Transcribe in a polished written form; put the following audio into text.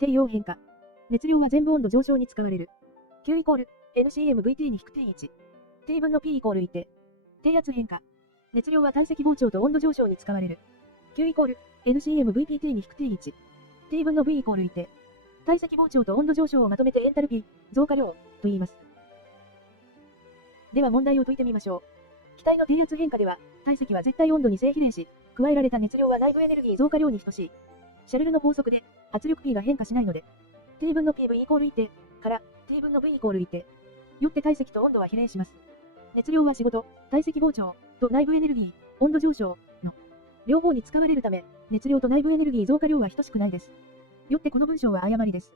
定様変化。熱量は全部温度上昇に使われる。Q イコール NCmVT に引く点1。T 分の P イコール一定。低圧変化。熱量は体積膨張と温度上昇に使われる。Q イコール NCmVPT に引く点1。T 分の V イコール一定。体積膨張と温度上昇をまとめてエンタルピー、増加量と言います。では問題を解いてみましょう。気体の低圧変化では、体積は絶対温度に正比例し、加えられた熱量は内部エネルギー増加量に等しい。シャルルの法則で、圧力 P が変化しないので、T 分の PV イコール一定から T 分の V イコール一定。よって体積と温度は比例します。熱量は仕事、体積膨張と内部エネルギー、温度上昇の両方に使われるため、熱量と内部エネルギー増加量は等しくないです。よってこの文章は誤りです。